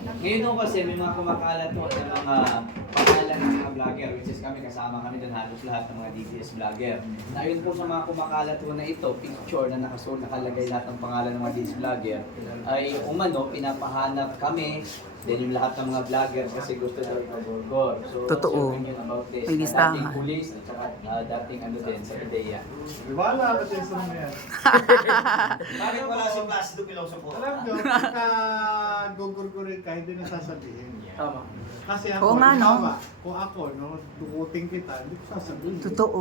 Ngayon ho kasi may mga kumakalat po ng mga pangalan ng mga vlogger, which is kami, kasama kami doon halos lahat ng mga DPS vlogger. Ayon po sa mga kumakalat po na ito, picture na nakalagay lahat ng pangalan ng mga DPS vlogger, ay umano, pinapahanap kami, then yung lahat ng mga vlogger kasi gusto daw mag-gorgor. So, Totoo. what's your opinion about this? May listahan. Dating pulis at saka dating ano din sa PDEA. Wala ka din sa mga yan. Bakit wala si Placido Pilosopo? Alam nyo, pagka gugurgurin ka, hindi na sasabihin. Tama. Kasi ako, Oo nga, no? halimbawa, kung ako, no, dukuting kita, hindi ko sasabihin. Totoo.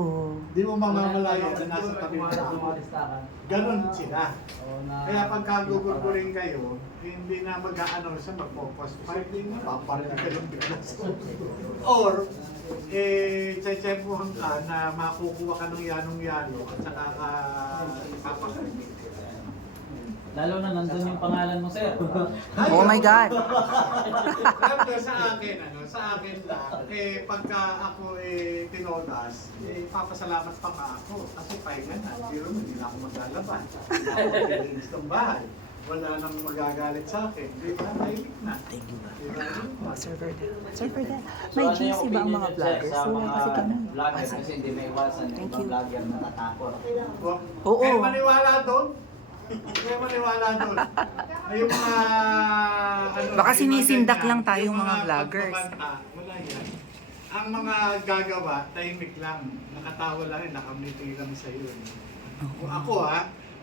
Hindi mo mamamalaya na nasa tabi mo. Ganon sila. Kaya pagka gugurgurin kayo, hindi na mag-aano sa mag-focus. Hindi na, paparinig kayong biglas. Or, tsetsepuhan ka na makukuha ka ng yanong-yano at saka ka ipapakarinig. Lalo na nandun yung pangalan mo, sir. Oh my God. Alam nyo, sa akin lang, pagka ako tinodas, papasalamat pa nga ako. Kasi pahinga na, pero hindi na ako maglalaban. Hindi na ako maglilinis ng bahay. Wala nang magagalit sa akin. Di ba? Tahimik na. Thank you ba? Di ba? Sir Verdel. Sir Verdel. So, May ano yung GC ba ang opinion mga niyo, sir, vloggers? sa Wala mga kasi kami. vlogger kasi hindi may iwasan yung Thank mga you. vlogger na natatakot. Oo. Kaya maniwala doon. Kaya maniwala doon. Yung mga... Ano, Baka yung mga sinisindak ganyan, lang tayong yung mga vloggers. pagbabanta, wala yan. Ang mga gagawa, tahimik lang. Nakatawa lang rin, nakamiti lang sa iyo. Kung ako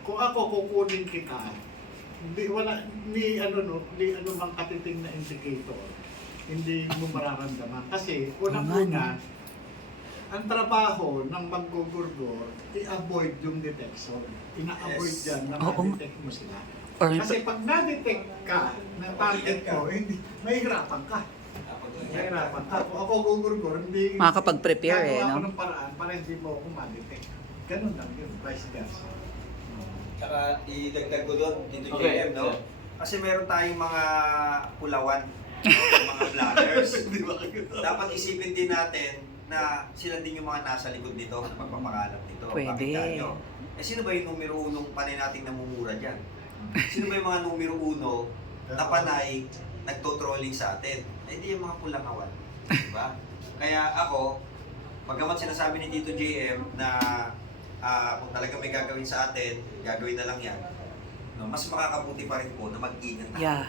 kung ako kukunin kita, hindi wala ni ano no, ni ano mang katiting na indicator. Hindi mo mararamdaman kasi unang-una ang trabaho ng maggugurgor, i-avoid yung detection. Ina-avoid yan na Oo. ma-detect mo sila. Or, Kasi pag na-detect ka na target mo, hindi, mahihirapan ka. Mahihirapan ka. Kung ako gugurgor, hindi... Makakapag-prepare gagawa ko no? ng paraan para hindi mo ako ma-detect. Ganun lang yun, vice versa. Tsaka idagdag ko doon, dito Okay, JM, no? sir. Kasi meron tayong mga pulawan, mga vloggers. Di ba kayo? Dapat isipin din natin na sila din yung mga nasa likod nito, magpapakalat nito. Pwede. Pakita nyo. Eh sino ba yung numero unong panay nating namumura dyan? Sino ba yung mga numero uno na panay nagtotrolling sa atin? Eh di yung mga pulangawan. Diba? Kaya ako, pagkamat sinasabi ni Tito JM na kung talaga may gagawin sa atin, gagawin na lang yan. No, mas makakabuti pa rin po na mag-ingat tayo. Yeah.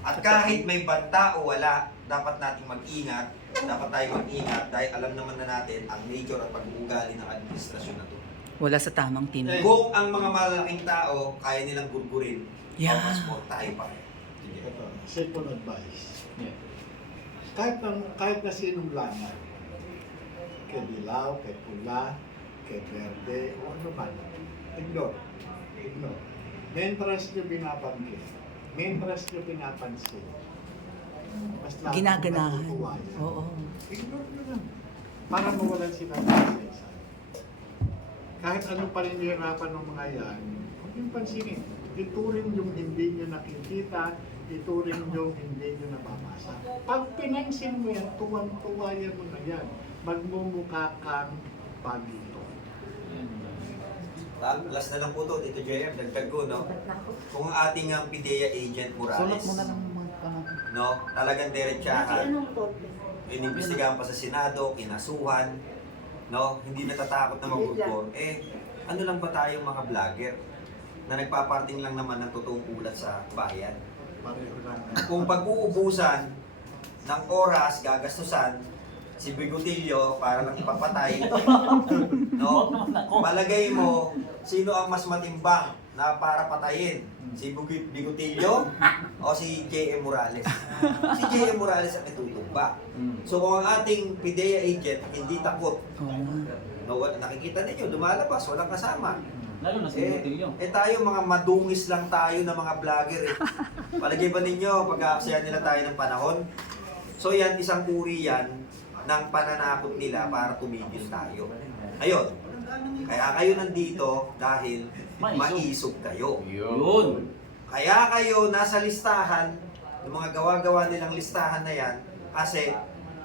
At kahit may banta o wala, dapat nating mag-ingat. Dapat tayo mag-ingat dahil alam naman na natin ang major at pag-uugali ng administrasyon na to. Wala sa tamang team. Kung ang mga malalaking tao kaya nilang gurgurin, Yeah. mas more tayo pa rin. Ito, second advice. Yeah. Kahit na sinong laman, kay dilaw, kay pula, kay verde, o ano man, ignore. Ignore. Mentras nyo binabanggit, mentras nyo pinapansin, mas lalo Ginaganahan. natutuwa yan. Oo. Ignore nyo lang. Para mawalan sila ng isa. Kahit anong paninirapan ng mga yan, huwag yung pansinin. Ituring yung hindi nyo nakikita, ituring yung hindi nyo nababasa. Pag pinansin mo yan, tuwang-tuwa yan mo na yan. Magmumukha kang pagito. Last na lang po to, Tito JM, dagdag ko, no? Kung ang ating PIDEA agent Morales, no, talagang diretsahan, inimbestigahan pa sa Senado, kinasuhan, no, hindi natatakot na magugor, ano lang ba tayong mga vlogger na nagpaparting lang naman ng totoong ulat sa bayan? Pareho lang. Kung pag-uubusan ng oras, gagastusan, si Bigotillo para lang ipapatay, no? Malagay mo, sino ang mas matimbang na para patayin? Si Bigotillo o si J.M. Morales? Si J.M. Morales ang itutumba. So kung ang ating PIDEA agent hindi takot, no, nakikita ninyo, lumalabas, walang kasama. Lalo na si Botillo. Tayo mga madungis lang tayo na mga vlogger eh. Palagay ba ninyo pag-aaksaya nila tayo ng panahon? So yan, isang uri yan ng pananakot nila para tumigil tayo. Ayun. Kaya kayo nandito dahil maisog kayo. Yun. Kaya kayo nasa listahan, yung mga gawa-gawa nilang listahan na yan, kasi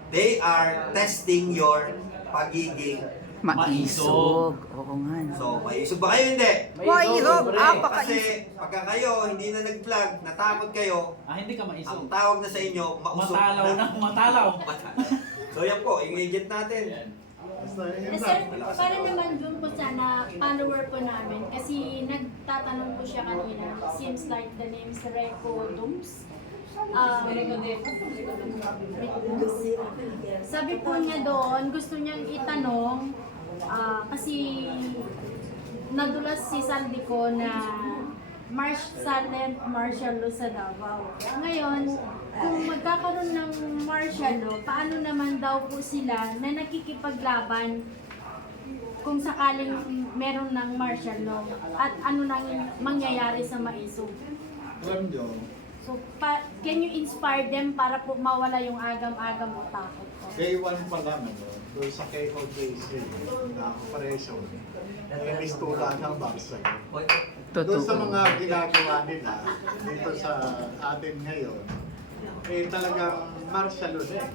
they are testing your pagiging Maisog. Oo nga. No. So, maisog ba kayo? Hindi. Maisog. Kasi pagka kayo hindi na nag-vlog, natakot kayo, Hindi ka ang maisog. tawag na sa inyo, mausog Matalaw na, matalaw. So yan po, yung agent natin. Basta yun Eh, lang. sir, para naman dun po sana follower po namin kasi nagtatanong po siya kanina. Seems like the name is Reco Dums. Sabi po niya doon, gusto niyang itanong kasi nadulas si Sandy ko na silent martial law sa Davao. Ngayon, kung magkakaroon ng martial law, paano naman daw po sila na nakikipaglaban kung sakaling meron ng martial law at ano nang mangyayari sa Maisog? Alam nyo, So, can you inspire them para po mawala yung agam-agam o takot ko? day 1 pa lang, doon sa KOJC na operation, may mistula ng baksa. Doon sa mga ginagawa nila dito sa atin ngayon, talagang martial law eh.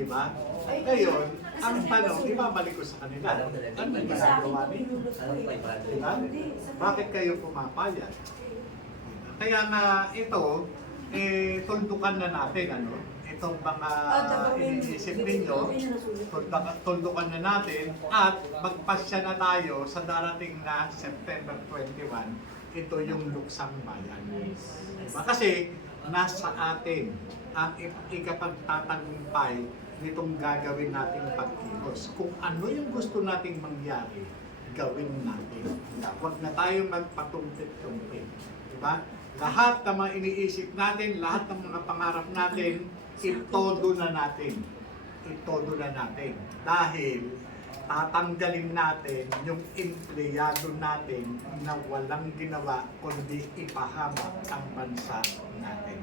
Diba? Ngayon, ang tanong, ibabalik ko sa kanila. Ano yung ginagawa nila? Diba? Bakit kayo pumapayag? Kaya nga ito, tuldukan na natin, itong mga iniisip ninyo, tuldukan na natin at magpasya na tayo sa darating na September 21, ito yung luksang bayan. Diba? Kasi nasa atin ang ikapagtatagumpay nitong gagawin nating pagkilos. Kung ano yung gusto nating mangyari, gawin natin. Huwag na tayo magpatumpit-tumpit. Diba? Lahat ng mga iniisip natin, lahat ng mga pangarap natin, itodo na natin. Itodo na natin. Dahil tatanggalin natin yung empleyado natin na walang ginawa kundi ipahamak ang bansa natin.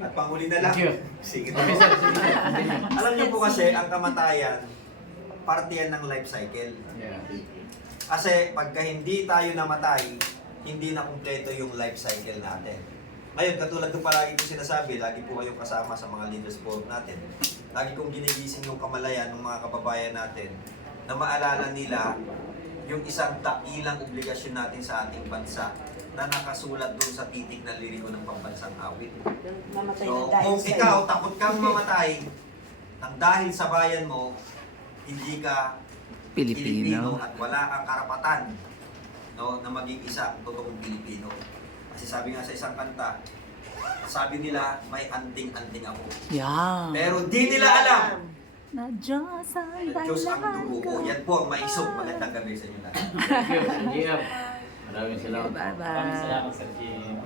At panghuli na lang. Thank you. Sige. Okay, sir. Sige, sir. Alam niyo po kasi, ang kamatayan, parte yan ng life cycle. Yeah. Kasi pagka hindi tayo namatay, hindi na kumpleto yung life cycle natin. Ngayon, katulad ng palagi ko sinasabi, lagi po kayong kasama sa mga leaders board natin. Lagi kong ginigising yung kamalayan ng mga kababayan natin na maalala nila yung isang dakilang obligasyon natin sa ating bansa na nakasulat doon sa titik na liriko ng pambansang awit. So, kung ikaw takot kang mamatay nang dahil sa bayan mo, hindi ka Pilipino at wala kang karapatan na maging isa totoong Pilipino. Kasi sabi nga sa isang kanta, sabi nila may anting-anting ako. Yeah. Pero di nila alam Na Diyos ang na Diyos ang dugo ko. Yan po ang maisog. Magandang gabi sa inyo lahat. Thank you, Sir GM. Maraming salamat. Bye-bye. Maraming salamat, Sir GM.